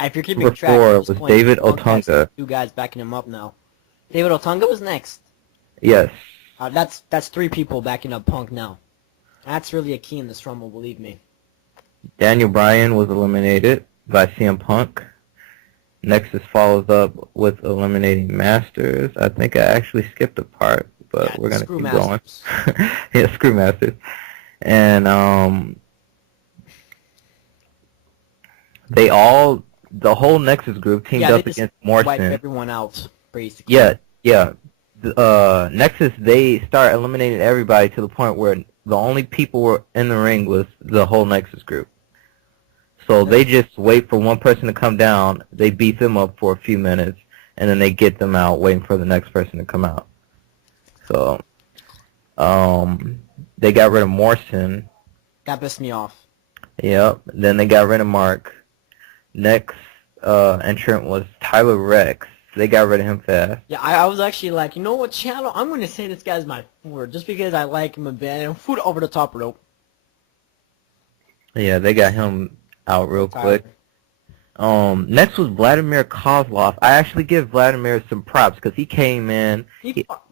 If you're keeping Number track, at 4 this was point, David Punk has Otunga. 2 guys backing him up now. David Otunga was next. Yes. That's 3 people backing up Punk now. That's really a key in this Rumble, believe me. Daniel Bryan was eliminated by CM Punk. Nexus follows up with eliminating Masters. I think I actually skipped a part, but we're gonna keep going. Yeah, Screw Masters. And the whole Nexus group teamed up against Morrison. Wipe everyone out, basically. Yeah. Nexus, they start eliminating everybody to the point where the only people were in the ring was the whole Nexus group. So they just wait for one person to come down, they beat them up for a few minutes, and then they get them out waiting for the next person to come out. So, they got rid of Morrison. That pissed me off. Yep. Then they got rid of Mark. Next entrant was Tyler Rex. They got rid of him fast. Yeah, I was actually like, you know what, channel? I'm going to say this guy's my forward just because I like him a bit. And food over the top rope. Yeah, they got him out real quick. Next was Vladimir Kozlov. I actually give Vladimir some props because he came in.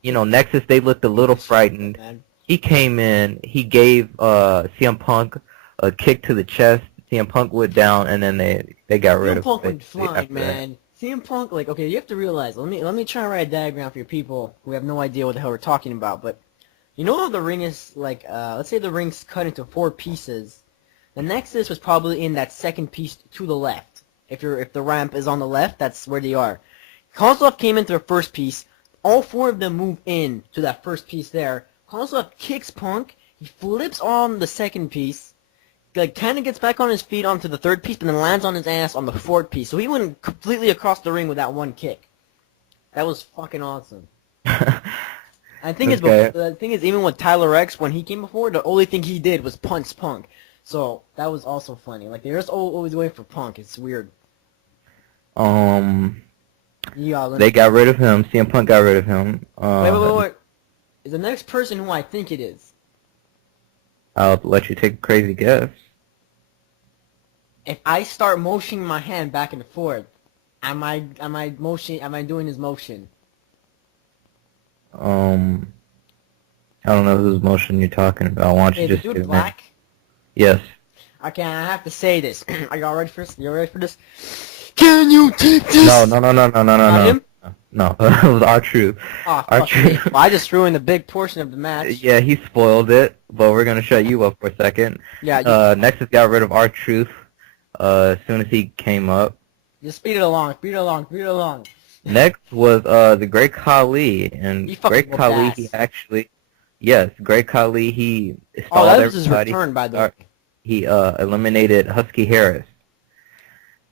Nexus, they looked a little frightened. Man. He came in. He gave CM Punk a kick to the chest. CM Punk went down, and then they got rid of him. CM Punk went flying, man. CM Punk, like, okay, you have to realize. Let me try and write a diagram for your people who have no idea what the hell we're talking about. But you know how the ring is like? Let's say the ring's cut into 4 pieces. The Nexus was probably in that second piece to the left. If the ramp is on the left, that's where they are. Kozlov came into the first piece. All 4 of them move in to that first piece there. Kozlov kicks Punk. He flips on the second piece. Like, kind of gets back on his feet onto the third piece, but then lands on his ass on the 4th piece. So he went completely across the ring with that one kick. That was fucking awesome. And the thing is, even with Tyler Rex, when he came before, the only thing he did was punch Punk. So that was also funny. Like, they're just always waiting for Punk. It's weird. They got rid of him. CM Punk got rid of him. Wait. Is the next person who I think it is? I'll let you take a crazy guess. If I start motioning my hand back and forth, am I doing his motion? I don't know whose motion you're talking about. Why don't you just do it black? Yes. Okay, I have to say this. Are y'all ready for this? You ready for this? Can you take this? No. Him? No, it was R-Truth. Oh, R-Truth. Well, I just ruined a big portion of the match. Yeah, he spoiled it, but we're gonna shut you up for a second. Yeah. Nexus got rid of R-Truth as soon as he came up. Just speed it along. Next was the Great Khali, and Great Khali Great Khali he stalled that everybody. was his return, by the way. He eliminated Husky Harris,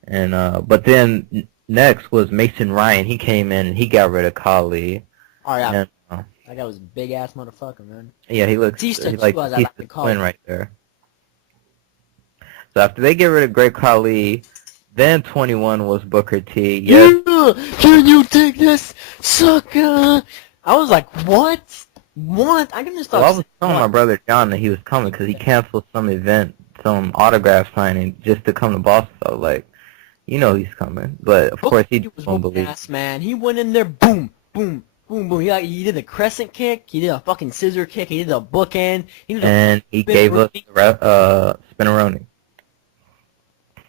and but then next was Mason Ryan. He came in and he got rid of Khali. Oh yeah, and, that guy was a big ass motherfucker, man. Yeah, he looks he's like the twin right there. So after they get rid of Great Khali, then 21 was Booker T. Yes. Yeah, can you take this, sucker? I was like, what? What? I can just stop. Well, I was telling my brother John that he was coming because he canceled some event, some autograph signing, just to come to Boston. So I was like, you know he's coming. But of course he won't believe. Ass, man. He went in there, boom, boom, boom, boom. He did a crescent kick. He did a fucking scissor kick. He did a bookend. He gave us Spinneroni.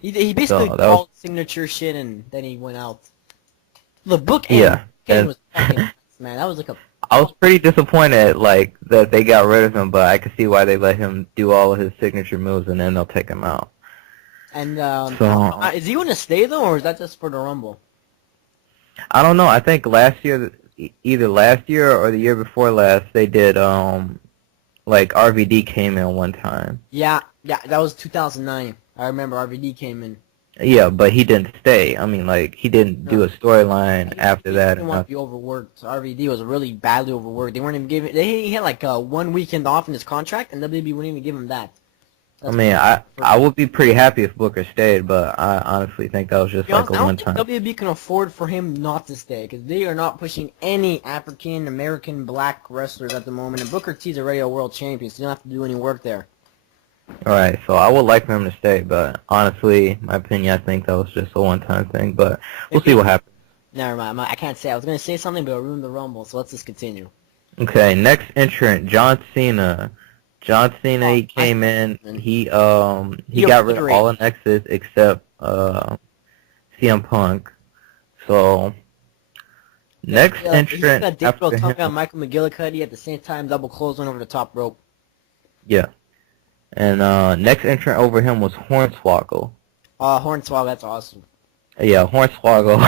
He basically called signature shit, and then he went out. The bookend was fucking nice, man. That was like a... I was pretty disappointed, like, that they got rid of him, but I could see why they let him do all of his signature moves, and then they'll take him out. And, is he going to stay, though, or is that just for the Rumble? I don't know. I think either last year or the year before last, they did, like, RVD came in one time. Yeah, that was 2009. I remember RVD came in. Yeah, but he didn't stay. I mean, like, he didn't do a storyline after that. He didn't want to be overworked. RVD was really badly overworked. They weren't even giving... He had, like, 1 weekend off in his contract, and WWE wouldn't even give him that. I mean, I would be pretty happy if Booker stayed, but I honestly think that was just like a one-time. I don't think WWE can afford for him not to stay, because they are not pushing any African, American, black wrestlers at the moment, and Booker T's already a world champion, so you don't have to do any work there. All right, so I would like for him to stay, but honestly, my opinion, I think that was just a one-time thing. But we'll see what happens. Never mind. I can't say. I was gonna say something, but it'll ruin the Rumble. So let's just continue. Okay, next entrant, John Cena. John Cena, he came in. He got rid of all the Nexus except CM Punk. So next entrant after him. Talking about Michael McGillicuddy at the same time, double clothesline over the top rope. Yeah, and next entrant over him was Hornswoggle. Hornswoggle, that's awesome. Yeah, Hornswoggle.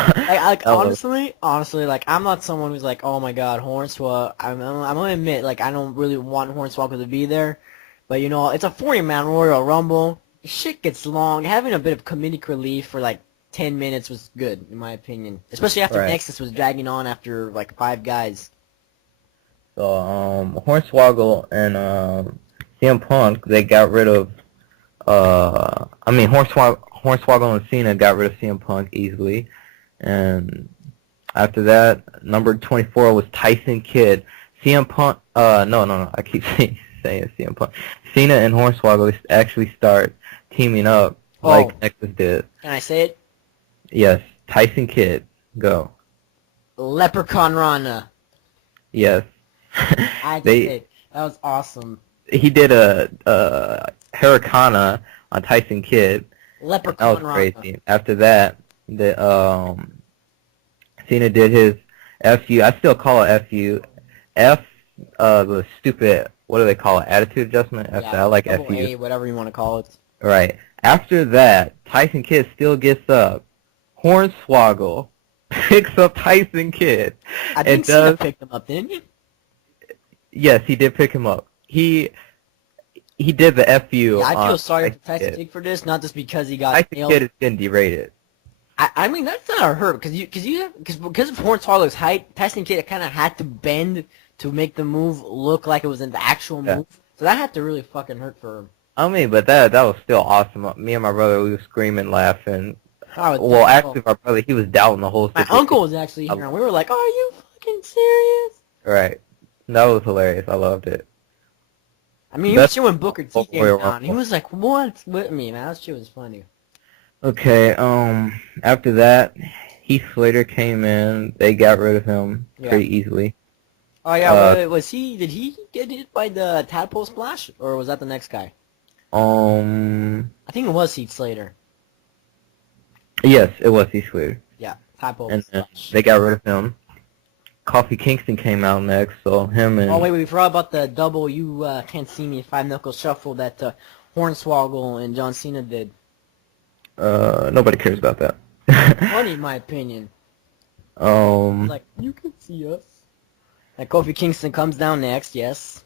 honestly, like I'm not someone who's like, oh my god, Hornswoggle. I'm gonna admit, like I don't really want Hornswoggle to be there, but you know, it's a 40-man Royal Rumble. Shit gets long. Having a bit of comedic relief for like 10 minutes was good, in my opinion. Especially after Nexus was dragging on after like 5 guys. So Hornswoggle and CM Punk, they got rid of. Hornswoggle and Cena got rid of CM Punk easily, and after that, number 24 was Tyson Kidd. CM Punk, no, I keep saying CM Punk. Cena and Hornswoggle actually start teaming up like Nexus did. Can I say it? Yes, Tyson Kidd, go. Leprechaun Rana. Yes. That was awesome. He did a Hurricana on Tyson Kidd. Leprechaun That was crazy. After that, Cena did his FU. I still call it FU. The stupid, what do they call it? Attitude adjustment? I like FU. A, whatever you want to call it. Right. After that, Tyson Kidd still gets up. Hornswoggle picks up Tyson Kidd. I think Cena picked him up, didn't he? Yes, he did pick him up. He did the FU. Yeah, I feel sorry for Tyson Kidd for this, not just because he got Tyson Kidd is getting derated. I mean, that's not a hurt, because of Hornswoggle's height, Tyson Kidd kind of had to bend to make the move look like it was an actual move. So that had to really fucking hurt for him. I mean, but that was still awesome. Me and my brother, we were screaming, laughing. Well, actually, my brother, he was doubting the whole situation. My uncle was actually here, and we were like, are you fucking serious? Right. That was hilarious. I loved it. I mean, he was showing Booker T came down. He was like, what's with me, man? That shit was funny. Okay, after that, Heath Slater came in. They got rid of him pretty easily. Oh, yeah, did he get hit by the tadpole splash, or was that the next guy? I think it was Heath Slater. Yes, it was Heath Slater. Yeah, tadpole and splash. They got rid of him. Kofi Kingston came out next, so him and... Oh, wait, we forgot about the double You Can't See Me 5-knuckle shuffle that Hornswoggle and John Cena did. Nobody cares about that. Funny, in my opinion. Like, you can see us. Like, Kofi Kingston comes down next, yes.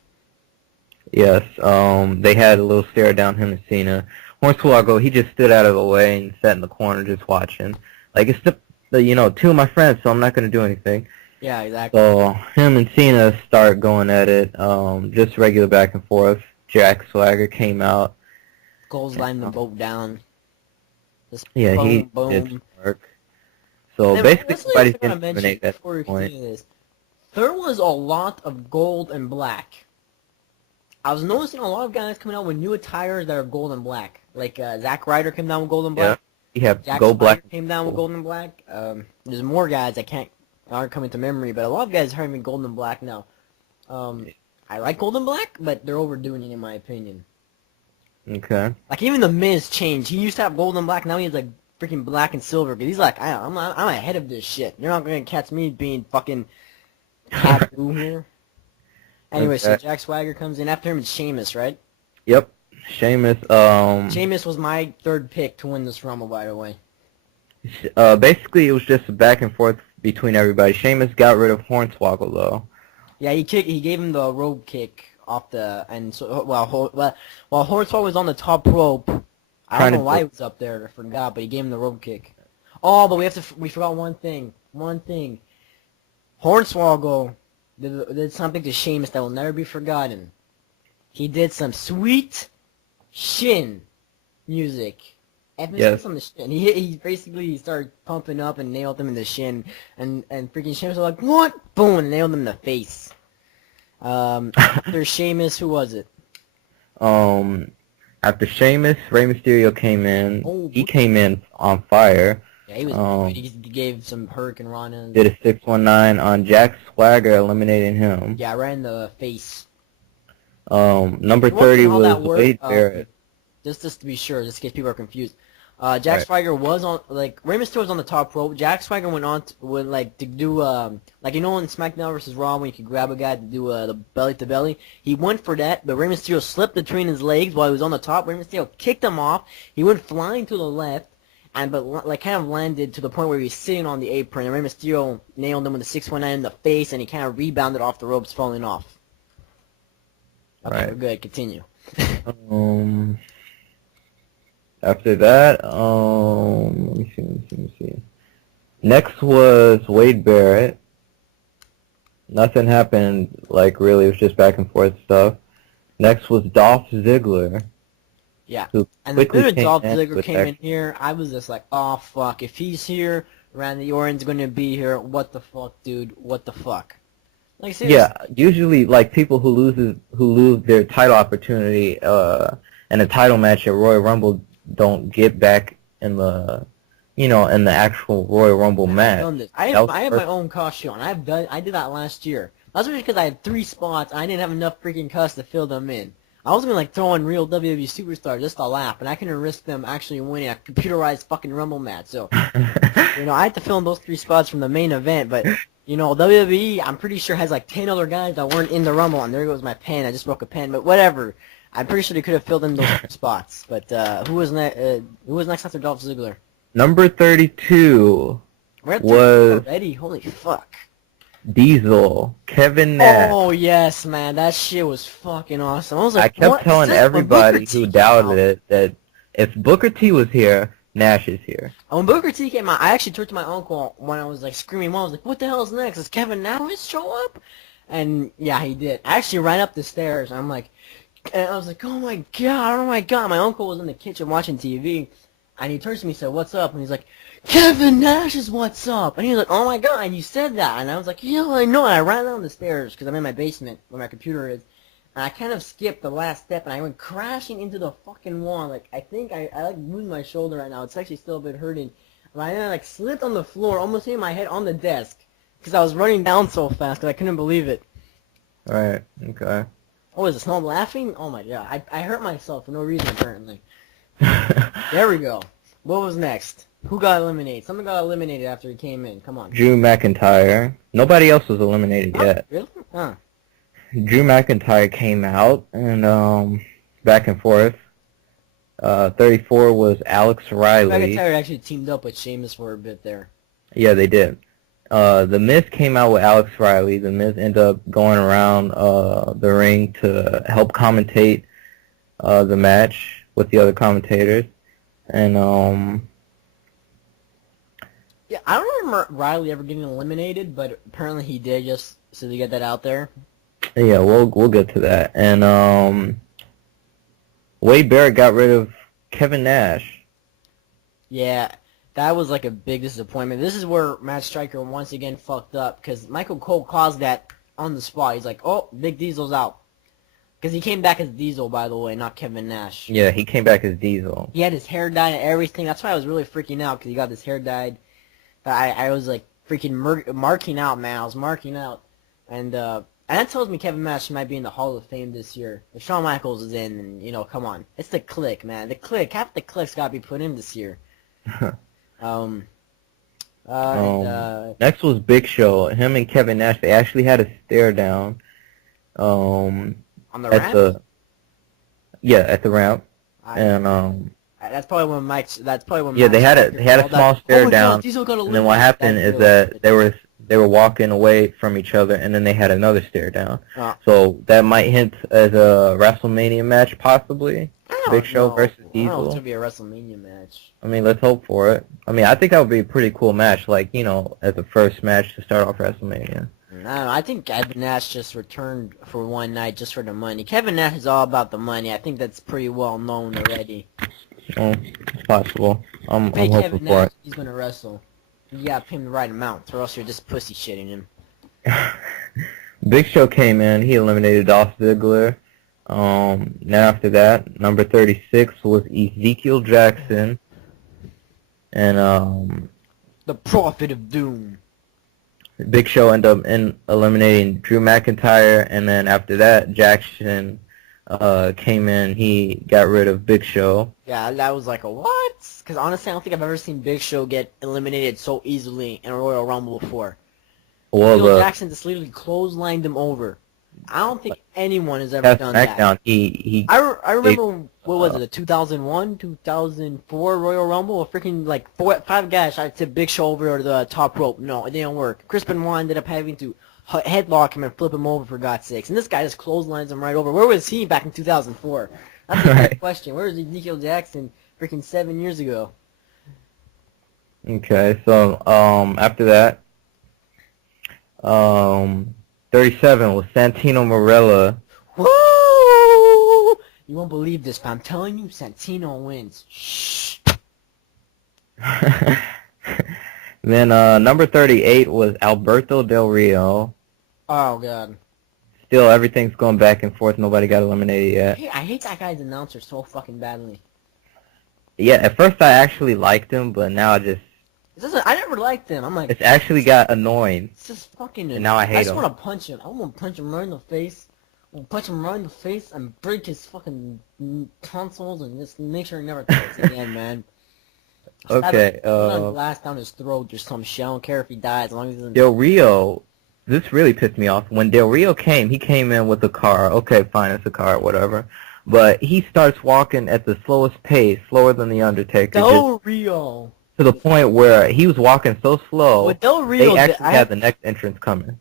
Yes, they had a little stare down, him and Cena. Hornswoggle, he just stood out of the way and sat in the corner just watching. Like, it's two of my friends, so I'm not going to do anything. Yeah, exactly. So him and Cena start going at it, just regular back and forth. Jack Swagger came out. Goals lined them both down. Just he did work. So then, basically, everybody's going to eliminate that point. There was a lot of gold and black. I was noticing a lot of guys coming out with new attires that are gold and black. Like Zack Ryder came down with gold and black. Yeah, you have Jack gold black. Came down with gold and black. There's more guys that aren't coming to memory, but a lot of guys are having gold and black now. I like gold and black, but they're overdoing it in my opinion. Okay. Like even the Miz changed. He used to have gold and black. Now he has like freaking black and silver. Cause he's like, I'm ahead of this shit. You're not gonna catch me being fucking taboo here. Anyway, so Jack Swagger comes in. After him, it's Sheamus, right? Yep. Sheamus. Sheamus was my third pick to win this Rumble, by the way. Basically, it was just a back and forth between everybody. Sheamus got rid of Hornswoggle, though. Yeah, he gave him the rope kick off the, and so while Hornswoggle was on the top rope, I don't know why he was up there. I forgot, but he gave him the rope kick. Oh, but we forgot one thing. Hornswoggle did something to Sheamus that will never be forgotten. He did some sweet shin music. Emphasis on the shin. He basically started pumping up and nailed him in the shin, and freaking Sheamus was like, what? Boom, and nailed him in the face. After Sheamus, who was it? After Sheamus, Rey Mysterio came in. Oh, He came in on fire. Yeah, he was good. He gave some Hurricane Rana. Did a 619 on Jack Swagger, eliminating him. Yeah, right in the face. Number It wasn't 30 all was that work, Wade Barrett. Just to be sure, just in case people are confused. Jack Right. Swagger was on, like, Rey Mysterio was on the top rope. Jack Swagger went on to do, like, you know in SmackDown vs. Raw when you could grab a guy to do the belly-to-belly? He went for that, but Rey Mysterio slipped between his legs while he was on the top. Rey Mysterio kicked him off. He went flying to the left, but like kind of landed to the point where he was sitting on the apron, and Rey Mysterio nailed him with a 619 in the face, and he kind of rebounded off the ropes, falling off. Okay, Right. we're good. Continue. After that, let me see. Next was Wade Barrett. Nothing happened, like, really. It was just back and forth stuff. Next was Dolph Ziggler. Yeah. Who And the quickly minute came Dolph in Ziggler with came in here, I was just like, oh, fuck. If he's here, Randy Orton's going to be here. What the fuck, dude? What the fuck? Like, seriously. Yeah, usually, like, people who lose their title opportunity in a title match at Royal Rumble don't get back in the, in the actual Royal Rumble match. I've done this. I have my own costume, and I did that last year. That's just because I had 3 spots, and I didn't have enough freaking cuss to fill them in. I was gonna like throw in real WWE superstars just to laugh, and I couldn't risk them actually winning a computerized fucking Rumble match. So, I had to fill in those 3 spots from the main event, but WWE, I'm pretty sure has like 10 other guys that weren't in the Rumble, and there goes my pen. I just broke a pen, but whatever. I'm pretty sure they could have filled in those spots. But who was next? Who was next after Dolph Ziggler? Number 32 We're at was 32 already. Holy fuck. Diesel, Kevin Nash. Oh yes, man, that shit was fucking awesome. I was like, I kept what? telling Since when everybody Booker T who came doubted out- it that if Booker T was here, Nash is here. When Booker T came out, I actually turned to my uncle when I was like screaming. I was like, "What the hell's next? Does Kevin Nash show up?" And yeah, he did. I actually ran up the stairs. And I was like, "Oh my god!" My uncle was in the kitchen watching TV, and he turns to me and said, "What's up?" And he's like, "Kevin Nash is what's up." And he was like, "Oh my god!" And you said that, and I was like, "Yeah, I know." And I ran down the stairs because I'm in my basement where my computer is. And I kind of skipped the last step, and I went crashing into the fucking wall. Like, I think I like moved my shoulder right now. It's actually still a bit hurting. But I then, like, slipped on the floor, almost hitting my head on the desk. Because I was running down so fast, because I couldn't believe it. Right, okay. Oh, is it Snow laughing? Oh my god. I hurt myself for no reason, apparently. There we go. What was next? Who got eliminated? Someone got eliminated after he came in. Come on. Drew McIntyre. Nobody else was eliminated yet. Really? Huh. Drew McIntyre came out, and back and forth. 34 was Alex Riley. McIntyre actually teamed up with Sheamus for a bit there. Yeah, they did. The Miz came out with Alex Riley. The Miz ended up going around the ring to help commentate the match with the other commentators. And Yeah, I don't remember Riley ever getting eliminated, but apparently he did, just so to get that out there. yeah, we'll get to that. And Wade Barrett got rid of Kevin Nash. Yeah, that was like a big disappointment. This is where Matt Striker once again fucked up, because Michael Cole caused that on the spot. He's like, oh, Big Diesel's out. Because he came back as Diesel, by the way, not Kevin Nash. Yeah, he came back as Diesel. He had his hair dyed and everything. That's why I was really freaking out, because he got his hair dyed. I was like freaking marking out, man. I was marking out. And that tells me Kevin Nash might be in the Hall of Fame this year. If Shawn Michaels is in, and, come on. It's the clique, man. The clique. Half the clique's got to be put in this year. Next was Big Show. Him and Kevin Nash, they actually had a stare down. On the At ramp? the ramp. That's probably when Mike's. That's probably when. Yeah, they had a small stare down, and and then what happened is that they were walking away from each other, and then they had another stare down. So that might hint as a WrestleMania match, possibly. Big Show versus I don't know if Diesel. it's gonna be a WrestleMania match. I mean, let's hope for it. I mean, I think that would be a pretty cool match, like, as a first match to start off WrestleMania. I don't know. I think Kevin Nash just returned for one night just for the money. Kevin Nash is all about the money. I think that's pretty well known already. Well, it's possible. I'm Pay hoping Kevin for Nash, it. he's gonna wrestle. You gotta pay him the right amount, or else you're just pussy shitting him. Big Show came in. He eliminated Dolph Ziggler. Then after that, number 36 was Ezekiel Jackson, and The Prophet of Doom. Big Show ended up eliminating Drew McIntyre, and then after that, Jackson came in. He got rid of Big Show. Yeah, that was like a what? Because honestly, I don't think I've ever seen Big Show get eliminated so easily in a Royal Rumble before. Well, Phil Jackson just literally clotheslined him over. I don't think anyone has ever done SmackDown, that. I remember, he- what was it, the 2001, 2004 Royal Rumble? A freaking, like, five guys tried to tip Big Show over to the top rope. No, it didn't work. Chris Benoit ended up having to headlock him and flip him over, for God's sakes. And this guy just clotheslines him right over. Where was he back in 2004? That's a Right. good question. Where was Ezekiel Jackson freaking 7 years ago? Okay, so after that, 37 was Santino Marella. Woo! You won't believe this, but I'm telling you, Santino wins. Shh. Then number 38 was Alberto Del Rio. Oh, God. Still, everything's going back and forth. Nobody got eliminated yet. I hate that guy's announcer so fucking badly. Yeah, at first I actually liked him, but now I never liked him. I'm like, it's actually got annoying. it's just fucking. And now I hate I just him. want to punch him. I want to punch him right in the face. I want to punch him right in the face and break his fucking tonsils and just make sure he never talks again, man. Okay, Glass down his throat or some shit. I don't care if he dies as long as he doesn't. Del Rio, this really pissed me off. When Del Rio came, he came in with a car. Okay, fine, it's a car, whatever. But he starts walking at the slowest pace, slower than The Undertaker. Del Rio. To the point where he was walking so slow, What Del Rio they actually had the next entrance coming.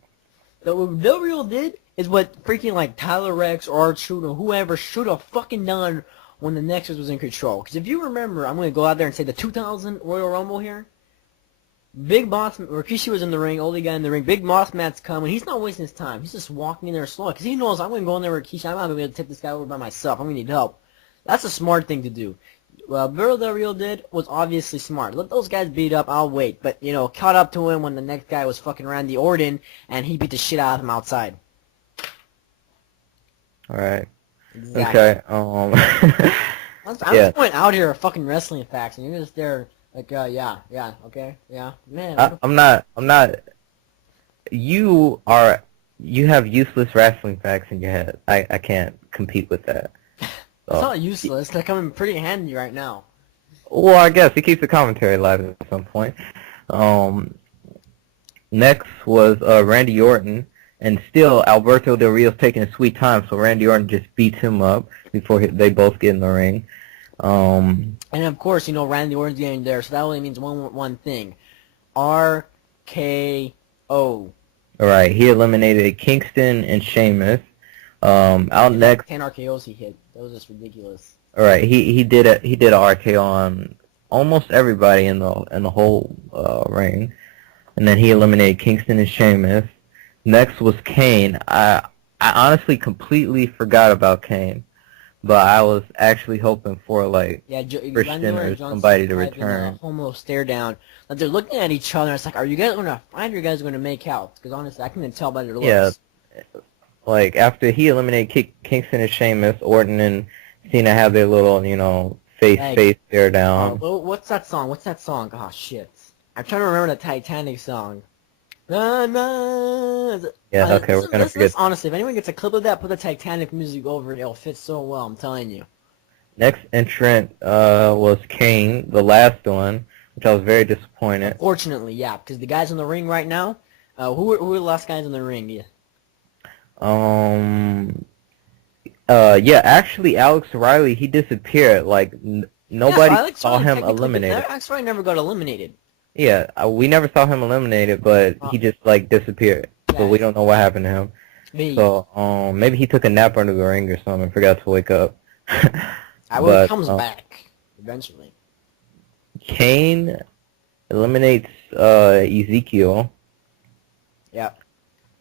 What Del Rio did is what freaking like Tyler Rex or R-Truth or whoever should have fucking done when the Nexus was in control. Because if you remember, I'm going to go out there and say the 2000 Royal Rumble here. Big Boss, Rikishi was in the ring, only guy in the ring. Big Boss Matt's coming. He's not wasting his time. He's just walking in there slow. Because he knows I'm going to go in there with Rikishi. I'm not going to be able to take this guy over by myself. I'm going to need help. That's a smart thing to do. Well, Alberto Del Rio did was obviously smart. Let those guys beat up, I'll wait. But, you know, caught up to him when the next guy was fucking Randy Orton, and he beat the shit out of him outside. Alright. Exactly. Okay, I'm yeah. just going out here fucking wrestling facts, and you're just there like, yeah, okay, yeah, man. I'm not, you have useless wrestling facts in your head. I can't compete with that. It's not useless. They're coming pretty handy right now. Well, I guess it keeps the commentary alive at some point. Next was Randy Orton, and still Alberto Del Rio's taking his sweet time, so Randy Orton just beats him up before they both get in the ring. And of course, you know, Randy Orton's getting there, so that only means one thing. RKO. Alright, he eliminated Kingston and Sheamus. Out next, 10 RKOs he hit. That was just ridiculous. alright, he did a RKO on almost everybody in the whole ring. And then he eliminated Kingston and Sheamus. Next was Kane. I honestly completely forgot about Kane, but I was actually hoping for Christian or somebody to return. Homo stare down. Like they're looking at each other. It's like, are you guys going to fight or are you guys going to make out? Because honestly, I couldn't tell by their looks. Yeah. Like after he eliminated Kingston and Sheamus, Orton and Cena have their little, face stare down. What's that song? Oh shit! I'm trying to remember the Titanic song. Yeah, okay, we're gonna forget. Honestly, if anyone gets a clip of that, put the Titanic music over it. It'll fit so well. I'm telling you. Next entrant was Kane, the last one, which I was very disappointed. Unfortunately, yeah, because the guys in the ring right now, who are the last guys in the ring? Yeah. Yeah, actually, Alex Riley, he disappeared. Like, nobody saw him eliminated. Alex Riley never got eliminated. Yeah, we never saw him eliminated, but he just, disappeared. So we don't know what happened to him. So, maybe he took a nap under the ring or something and forgot to wake up. He comes back, eventually. Kane eliminates Ezekiel. Yeah.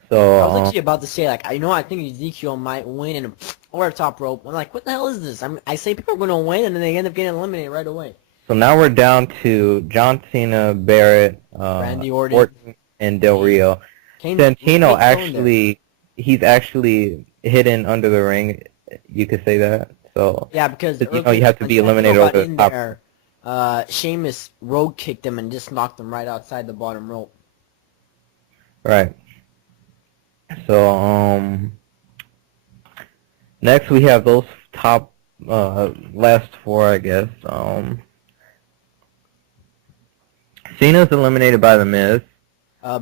So, I was actually about to say, I think Ezekiel might win or top rope. I'm like, what the hell is this? I say people are going to win, and then they end up getting eliminated right away. So now we're down to John Cena, Barrett, Randy Orton, and Del Rio. Santino he's actually hidden under the ring. You could say that. So Yeah, because you know you have to be eliminated got over the in top. there, Sheamus road kicked him and just knocked him right outside the bottom rope. Right. So next we have those top last four, I guess. Cena's eliminated by The Miz.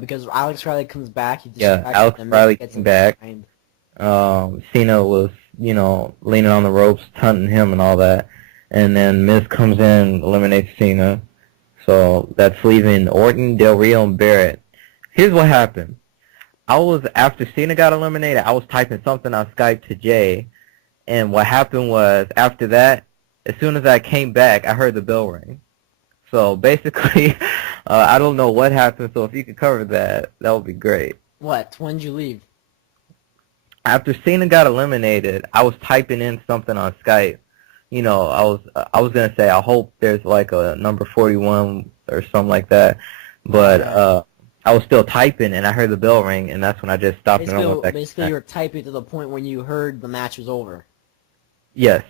Because Alex Riley comes back, he Yeah, distracts Alex him, Riley gets came him back. behind. Cena was, you know, leaning on the ropes, taunting him and all that. And then Miz comes in, eliminates Cena. So that's leaving Orton, Del Rio, and Barrett. Here's what happened. After Cena got eliminated, I was typing something on Skype to Jay. And what happened was, after that, as soon as I came back, I heard the bell ring. So basically, I don't know what happened. So if you could cover that, that would be great. What? When'd you leave? After Cena got eliminated, I was typing in something on Skype. You know, I was gonna say I hope there's like a number 41 or something like that, but I was still typing and I heard the bell ring and that's when I just stopped and I went back. Basically, you were typing to the point when you heard the match was over. Yes.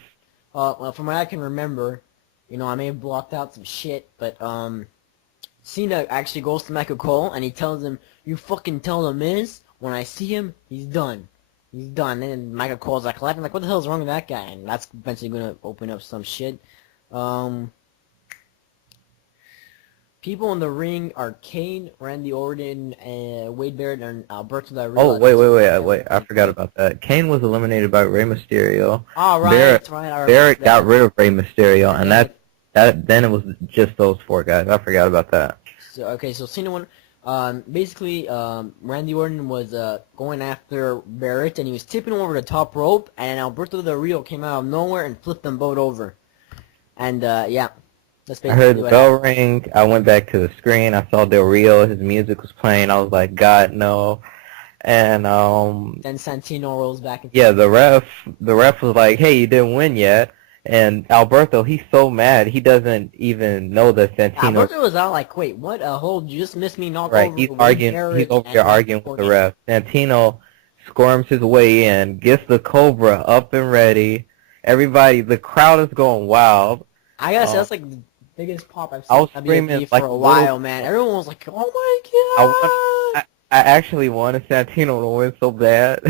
Well, from what I can remember, you know, I may have blocked out some shit, but Cena actually goes to Michael Cole and he tells him, "You fucking tell The Miz when I see him, he's done." He's done. And then Michael Cole's like laughing, like, what the hell is wrong with that guy? And that's eventually going to open up some shit. People in the ring are Kane, Randy Orton, Wade Barrett, and Alberto Del Rio. Oh, wait. I forgot about that. Kane was eliminated by Rey Mysterio. Oh, right. Barrett got rid of Rey Mysterio, and then it was just those four guys. I forgot about that. So Cena won. Basically, Randy Orton was going after Barrett, and he was tipping him over the top rope, and Alberto Del Rio came out of nowhere and flipped them both over. And, yeah, that's basically I heard the bell ring. I went back to the screen. I saw Del Rio. His music was playing. I was like, God, no. And, then Santino rolls back. Yeah, the ref was like, hey, you didn't win yet. And Alberto, he's so mad, he doesn't even know that Santino... Alberto was out like, wait, what? Hold, you just missed me, knock right, over. He's over here arguing with the ref. Santino squirms his way in, gets the Cobra up and ready. Everybody, the crowd is going wild. I gotta say, that's like the biggest pop I've I was seen screaming WWE for a while, man. Everyone was like, oh my god! I actually wanted Santino to win so bad.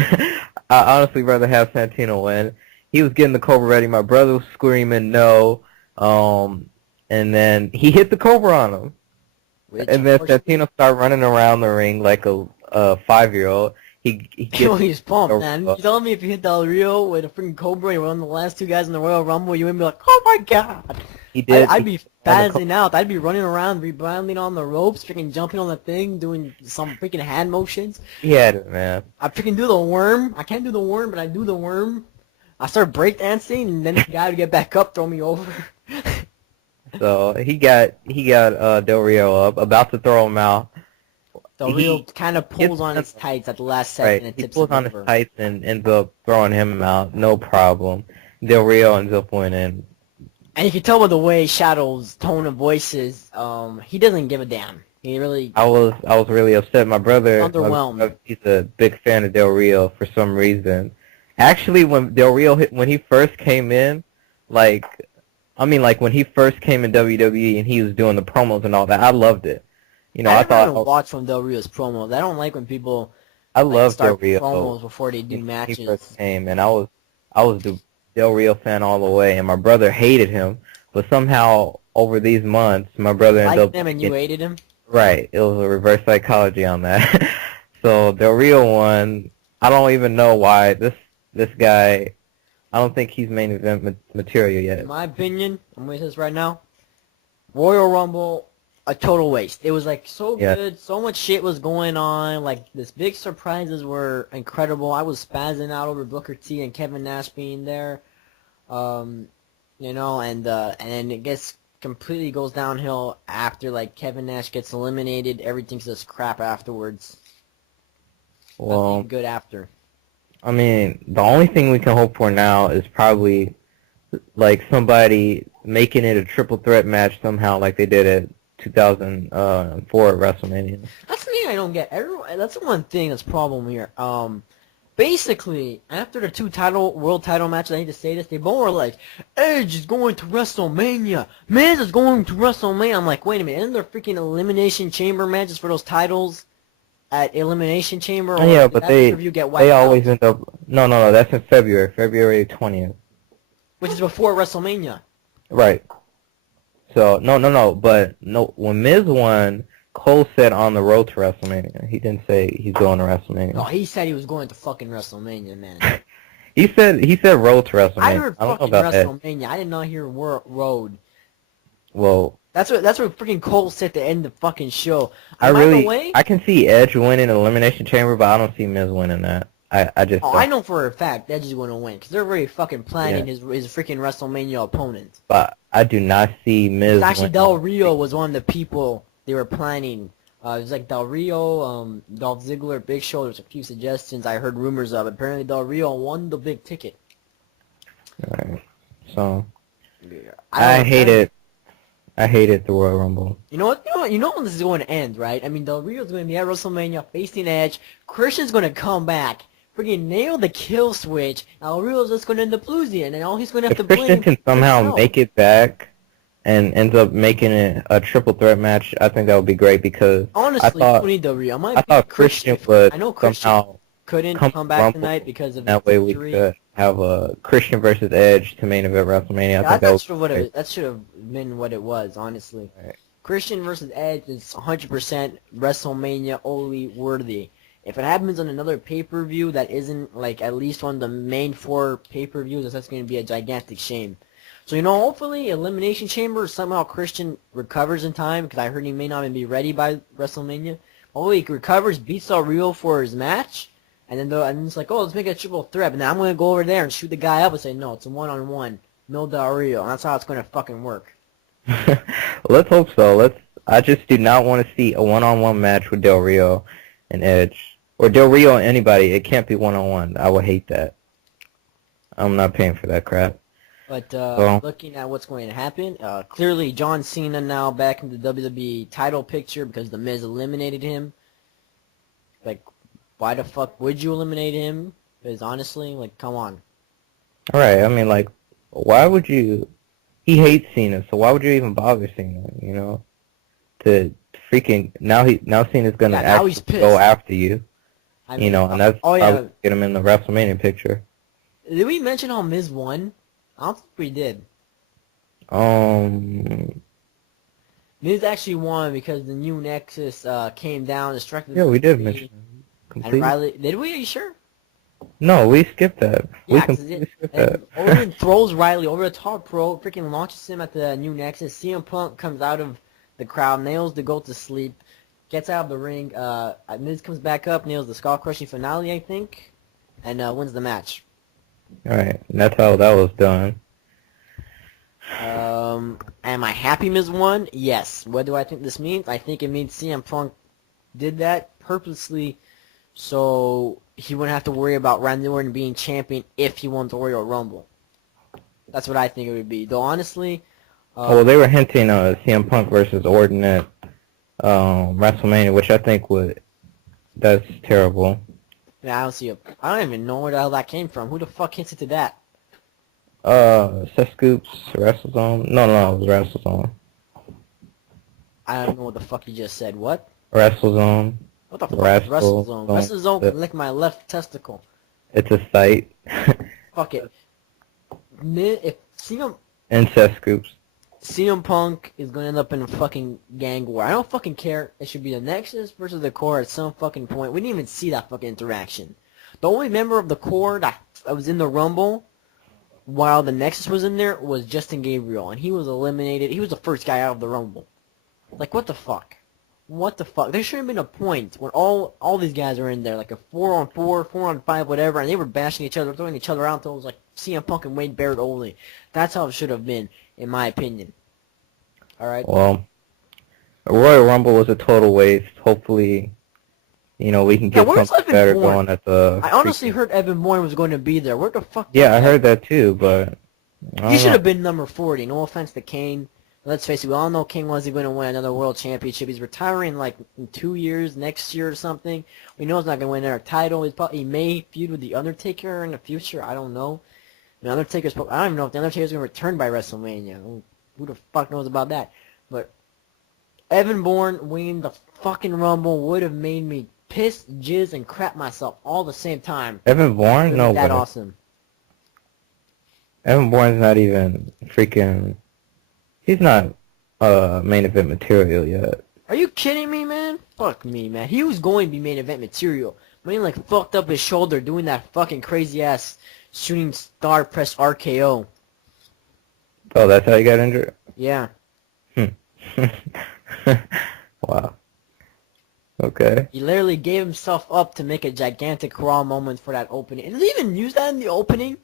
I honestly rather have Santino win. He was getting the Cobra ready. My brother was screaming no. And then he hit the Cobra on him. And then Santino started running around the ring like a 5-year-old. He's pumped, man. You telling me if you hit Del Rio with a freaking Cobra, you were one of the last two guys in the Royal Rumble, you would be like, oh my god! He did. I'd be spazzing out. I'd be running around, rebounding on the ropes, freaking jumping on the thing, doing some freaking hand motions. He had it, man. I freaking do the worm. I can't do the worm, but I do the worm. I start breakdancing, and then the guy would get back up, throw me over. So he got Del Rio up, about to throw him out. Del Rio kind of pulls on his tights at the last second and tips him over. He pulls on his tights and ends up throwing him out, no problem. Del Rio ends up winning. And you can tell by the way Shadow's tone of voice is, he doesn't give a damn. He really... I was really upset. My brother, underwhelmed. He's a big fan of Del Rio for some reason. Actually, when Del Rio when he first came in, when he first came in WWE and he was doing the promos and all that, I loved it. You know, I thought watch from Del Rio's promos. I don't like when people love start Del Rio promos before they do matches. He first came, and I was the Del Rio fan all the way, and my brother hated him, but somehow over these months, my brother ended up him and you hated him. Right, it was a reverse psychology on that. So Del Rio won. I don't even know why this guy. I don't think he's main event material yet. In my opinion, I'm going to say this right now. Royal Rumble, a total waste. It was like so good, so much shit was going on. Like this big surprises were incredible. I was spazzing out over Booker T and Kevin Nash being there. You know, and then it gets completely goes downhill after like Kevin Nash gets eliminated. Everything's just crap afterwards. Well, nothing good after. I mean, the only thing we can hope for now is probably like somebody making it a triple threat match somehow, like they did at 2004 at WrestleMania. That's the thing I don't get. That's the one thing that's problem here. basically, after the two world title matches, I need to say this, they both were like, Edge is going to WrestleMania, Miz is going to WrestleMania. I'm like, wait a minute, isn't there freaking Elimination Chamber matches for those titles at Elimination Chamber? Or Yeah, did but that pay-per-view get wiped they always out? end up. No, that's in February 20th. Which is before WrestleMania. Right. So but when Miz won, Cole said on the road to WrestleMania. He didn't say he's going to WrestleMania. No, he said he was going to fucking WrestleMania, man. He said road to WrestleMania. I heard don't know fucking about that. WrestleMania. I did not hear road. Well, That's what freaking Cole said to end the fucking show. I By really the way, I can see Edge winning Elimination Chamber, but I don't see Miz winning that. I just oh, don't. I know for a fact Edge is going to win because they're already fucking planning his freaking WrestleMania opponent. But I do not see Miz. Actually, winning. Del Rio was one of the people they were planning. It was like Del Rio, Dolph Ziggler, Big Show. There's a few suggestions I heard rumors of. Apparently, Del Rio won the big ticket. Right. So I I hated the Royal Rumble. You know what? You know when this is going to end, right? I mean, Del Rio's going to be at WrestleMania facing Edge. Christian's going to come back, freaking nail the kill switch. Del Rio's just going to end up losing, and then all he's going to have If to Christian blame can somehow himself. make it back and ends up making it a triple threat match, I think that would be great because Honestly, I thought Tony Del Rio. I thought Christian would I know Christian somehow couldn't come come to back Rumble, tonight because of that his way we injury. could have a Christian versus Edge to main event WrestleMania. I think that would That should have been what it was, honestly. Right. Christian versus Edge is 100% WrestleMania only worthy. If it happens on another pay-per-view that isn't like at least one of the main 4 pay-per-views, that's going to be a gigantic shame. So, hopefully Elimination Chamber, somehow Christian recovers in time, because I heard he may not even be ready by WrestleMania. Hopefully he recovers, beats Del Rio for his match, and then it's like, oh, let's make it a triple threat, and then I'm going to go over there and shoot the guy up and say, no, it's a one-on-one, no Del Rio, and that's how it's going to fucking work. Let's hope so. I just do not want to see a one-on-one match with Del Rio and Edge. Or Del Rio and anybody. It can't be one-on-one. I would hate that. I'm not paying for that crap. But looking at what's going to happen, clearly John Cena now back in the WWE title picture because The Miz eliminated him. Like, why the fuck would you eliminate him? Because honestly, like, come on. Alright, I mean, like, why would you... He hates Cena, so why would you even bother Cena, To freaking... Now Cena's going to actually go after you. I mean, and that's how we get him in the WrestleMania picture. Did we mention how Miz won? I don't think we did. Miz actually won because the new Nexus came down and struck the... Yeah, we did mention And Riley... Did we? Are you sure? No, we skipped that. Yeah, we completely skipped that. Odin throws Riley over the top rope, freaking launches him at the new Nexus. CM Punk comes out of the crowd, nails the goat to sleep, gets out of the ring. Miz comes back up, nails the skull-crushing finale, I think, and wins the match. Alright, and that's how that was done. Am I happy Miz won? Yes. What do I think this means? I think it means CM Punk did that purposely so he wouldn't have to worry about Randy Orton being champion if he won the Royal Rumble. That's what I think it would be. Though honestly... well, they were hinting CM Punk versus Orton at WrestleMania, which I think that's terrible. Yeah, I don't even know where the hell that came from. Who the fuck hinted to that? Seth Scoops, WrestleZone. No, it was WrestleZone. I don't know what the fuck you just said. What? WrestleZone. What the fuck is WrestleZone? WrestleZone WrestleZone can lick my left testicle. It's a site. Fuck it. If And Seth Scoops. CM Punk is going to end up in a fucking gang war. I don't fucking care. It should be the Nexus versus the Core at some fucking point. We didn't even see that fucking interaction. The only member of the Core that was in the Rumble while the Nexus was in there was Justin Gabriel, and he was eliminated. He was the first guy out of the Rumble. Like, what the fuck? What the fuck? There should have been a point when all these guys were in there, like a 4-on-4, 4-on-5, whatever, and they were bashing each other, throwing each other out until it was like CM Punk and Wade Barrett only. That's how it should have been, in my opinion. Alright? Well, Royal Rumble was a total waste. Hopefully, we can get something better going at the... I honestly heard Evan Bourne was going to be there. Where the fuck... Yeah, I heard that too, but... He should have been number 40. No offense to Kane. Let's face it, we all know King wasn't going to win another world championship. He's retiring like in 2 years, next year or something. We know he's not going to win another title. He may feud with The Undertaker in the future. I don't know. The Undertaker's, I don't even know if The Undertaker's going to return by WrestleMania. Who the fuck knows about that? But Evan Bourne winning the fucking Rumble would have made me piss, jizz, and crap myself all the same time. Evan Bourne? No way. That awesome. Evan Bourne's not even freaking... He's not main event material yet. Are you kidding me, man? Fuck me, man. He was going to be main event material. But he like fucked up his shoulder doing that fucking crazy ass shooting star press RKO. Oh, that's how he got injured? Yeah. Wow. Okay. He literally gave himself up to make a gigantic Raw moment for that opening. And did they even use that in the opening?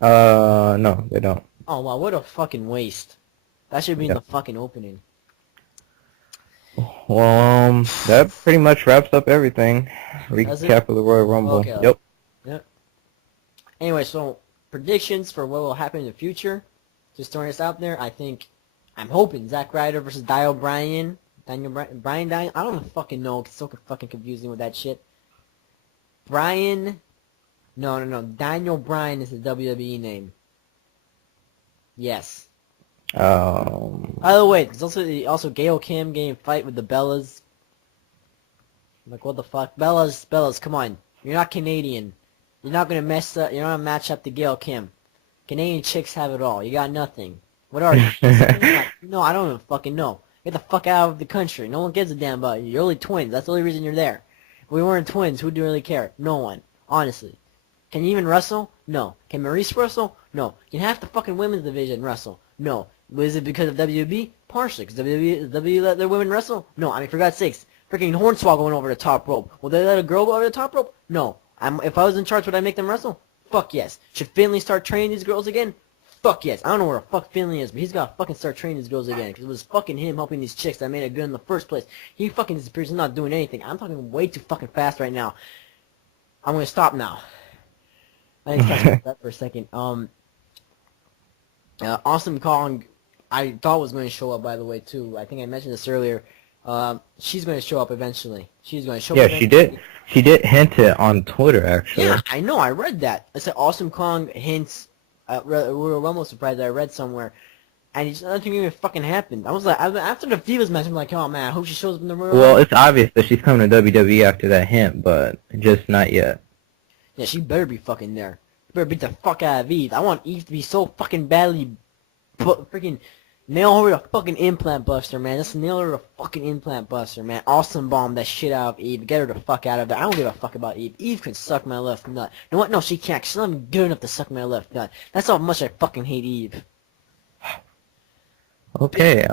No, they don't. Oh, wow, what a fucking waste. That should be in the fucking opening. Well, that pretty much wraps up everything. Recap of the Royal Rumble. Okay. Yep. Anyway, so predictions for what will happen in the future. Just throwing this out there. I'm hoping Zack Ryder versus Daniel Bryan. I don't fucking know. It's so fucking confusing with that shit. Bryan. No. Daniel Bryan is the WWE name. Yes. By the way, there's also Gail Kim getting a fight with the Bellas. Like, what the fuck? Bellas, come on. You're not Canadian. You're not gonna you're not gonna match up to Gail Kim. Canadian chicks have it all. You got nothing. What are you? No, I don't even fucking know. Get the fuck out of the country. No one gives a damn about you. You're only twins. That's the only reason you're there. If we weren't twins, who'd really care? No one. Honestly. Can you even wrestle? No. Can Maurice wrestle? No. Can half the fucking women's division wrestle? No. Was it because of WB? Partially. Because WWE let their women wrestle? No. I mean, for God's sakes. Freaking Hornswoggle went over the top rope. Will they let a girl go over the top rope? No. If I was in charge, would I make them wrestle? Fuck yes. Should Finley start training these girls again? Fuck yes. I don't know where the fuck Finley is, but he's got to fucking start training these girls again. Because it was fucking him helping these chicks that made it good in the first place. He fucking disappears. He's not doing anything. I'm talking way too fucking fast right now. I'm going to stop now. I didn't catch that for a second. Awesome Kong, I thought was going to show up, by the way, too. I think I mentioned this earlier. She's going to show up eventually. She's going to show up. Yeah, she did. She did hint it on Twitter, actually. Yeah, I know. I read that. I said Awesome Kong hints. We were almost surprised that I read somewhere. And nothing even fucking happened. I was like, after the Divas match, I'm like, oh man, I hope she shows up in the Royal Rumble. Well, it's obvious that she's coming to WWE after that hint, but just not yet. Yeah, she better be fucking there. She better beat the fuck out of Eve. I want Eve to be so fucking badly freaking nail her to fucking implant buster, man. Just nail her to fucking implant buster, man. Awesome bomb that shit out of Eve. Get her the fuck out of there. I don't give a fuck about Eve. Eve can suck my left nut. You know what? No, she can't. She's not even good enough to suck my left nut. That's how much I fucking hate Eve. Okay,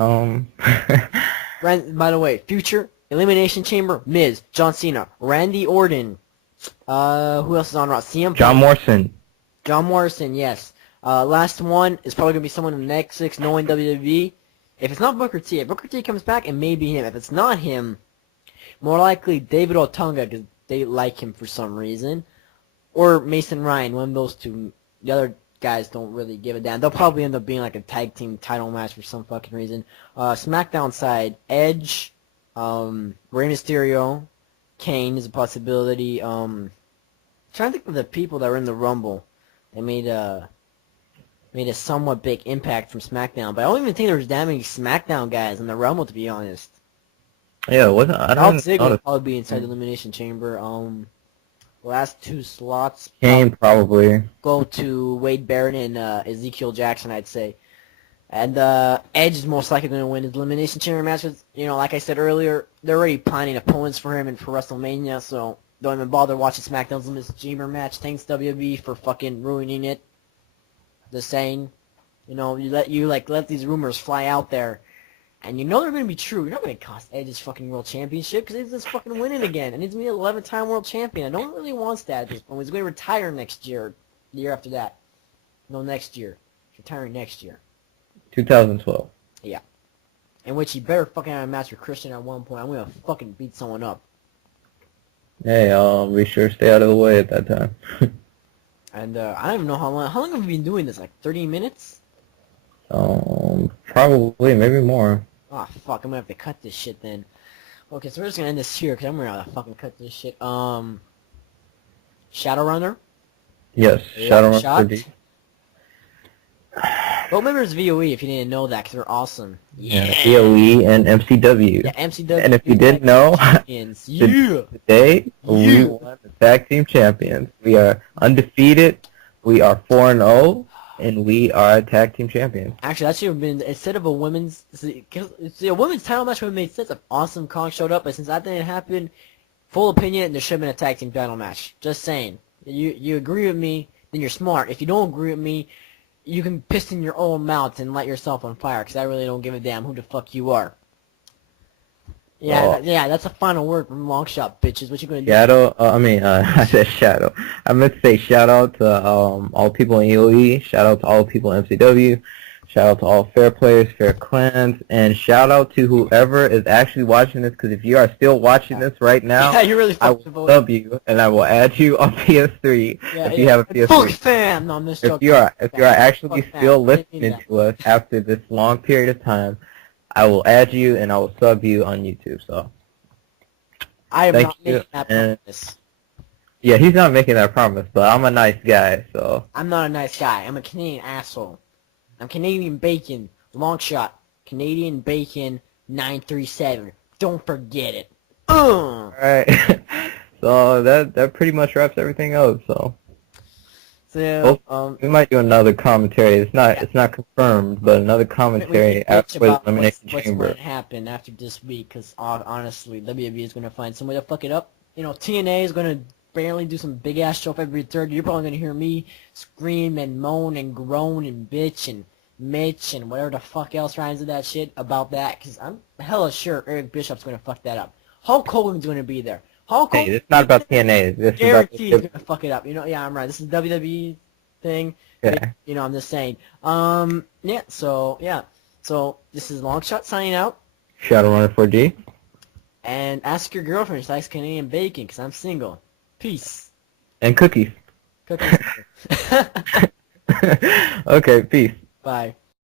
By the way, future Elimination Chamber, Miz, John Cena, Randy Orton. Who else is on Raw? CM John Morrison. John Morrison, yes. Last one is probably gonna be someone in the next 6 knowing WWE. If it's not Booker T, if Booker T comes back, it may be him. If it's not him, more likely David Otunga, because they like him for some reason, or Mason Ryan, one of those two. The other guys don't really give a damn. They'll probably end up being like a tag team title match for some fucking reason. SmackDown side, Edge, Rey Mysterio, Kane is a possibility. Trying to think of the people that were in the Rumble. They made a somewhat big impact from SmackDown, but I don't even think there was that many SmackDown guys in the Rumble, to be honest. Yeah, it wasn't. I Dolph Ziggler would probably be inside the Elimination Chamber. Last 2 slots. Kane probably go to Wade Barrett and Ezekiel Jackson, I'd say. And Edge is most likely going to win his Elimination Chamber match. You know, like I said earlier, they're already planning opponents for him and for WrestleMania, so don't even bother watching SmackDown's Elimination Chamber match. Thanks WWE for fucking ruining it. Just saying, you know, you let these rumors fly out there, and you know they're going to be true. You're not going to cost Edge his fucking world championship because he's just fucking winning again, and he's going to be an 11-time world champion. No one really wants that at this point. He's going to retire next year, the year after that. No, next year. He's retiring next year. 2012. Yeah. In which he better fucking have a match with Christian at one point. I'm going to fucking beat someone up. Hey, be sure to stay out of the way at that time. And I don't even know how long. How long have we been doing this? Like 30 minutes? Probably, maybe more. Oh, fuck, I'm gonna have to cut this shit then. Okay, so we're just gonna end this here, because I'm gonna have to fucking cut this shit. Shadowrunner? Yes, Shot. Shadowrun 4D. Vote members VOE if you didn't know that, because they're awesome. Yeah, DOE and MCW. Yeah, MCW. And if you didn't know, champions. Yeah! today we Yeah. won the tag team champions. We are undefeated. We are 4-0, and we are tag team champions. Actually, that should have been, instead of a women's, see, a women's title match would have made sense if Awesome Kong showed up, but since that didn't happen, full opinion, there should have been a tag team title match. Just saying. You agree with me, then you're smart. If you don't agree with me, you can piss in your own mouth and light yourself on fire, because I really don't give a damn who the fuck you are. Yeah, yeah, that's a final word from Longshot, bitches. What you gonna do? Shadow, I said Shadow. I meant to say shout out to all people in EOE, shout out to all people in MCW, shout out to all fair players, fair clans, and shout out to whoever is actually watching this, because if you are still watching this right now, Yeah, you really I fucking will sub you, and I will add you on PS3 if you have a Fuck PS3. fam! No, I'm just If joking. you are actually Fuck still fam. I didn't mean listening that. to us after this long period of time, I will add you and I will sub you on YouTube. So I am Thank not you, making that and- promise. yeah, he's not making that promise, but I'm a nice guy, so I'm not a nice guy. I'm a Canadian asshole. I'm Canadian Bacon. Long shot. Canadian Bacon 937. Don't forget it. alright. So that pretty much wraps everything up, so So, we might do another commentary. It's not confirmed, but another we commentary can bitch after the about Elimination what's Chamber. going to happen after this week, because honestly, WWE is going to find some way to fuck it up. You know, TNA is going to barely do some big-ass show every third. You're probably going to hear me scream and moan and groan and bitch and Mitch and whatever the fuck else rhymes with that shit about that, because I'm hella sure Eric Bishop's going to fuck that up. Hulk Hogan's going to be there. Hulk Hey, Hogan it's not about TNA. This is about guaranteed he's going to fuck it up. You know, yeah, I'm right. This is a WWE thing. yeah. You know, I'm just saying. Yeah, so this is Longshot signing out. Shadowrunner 4G. And ask your girlfriend if she likes Canadian bacon, because I'm single. Peace. And cookies. Cookies. Okay, peace. Bye.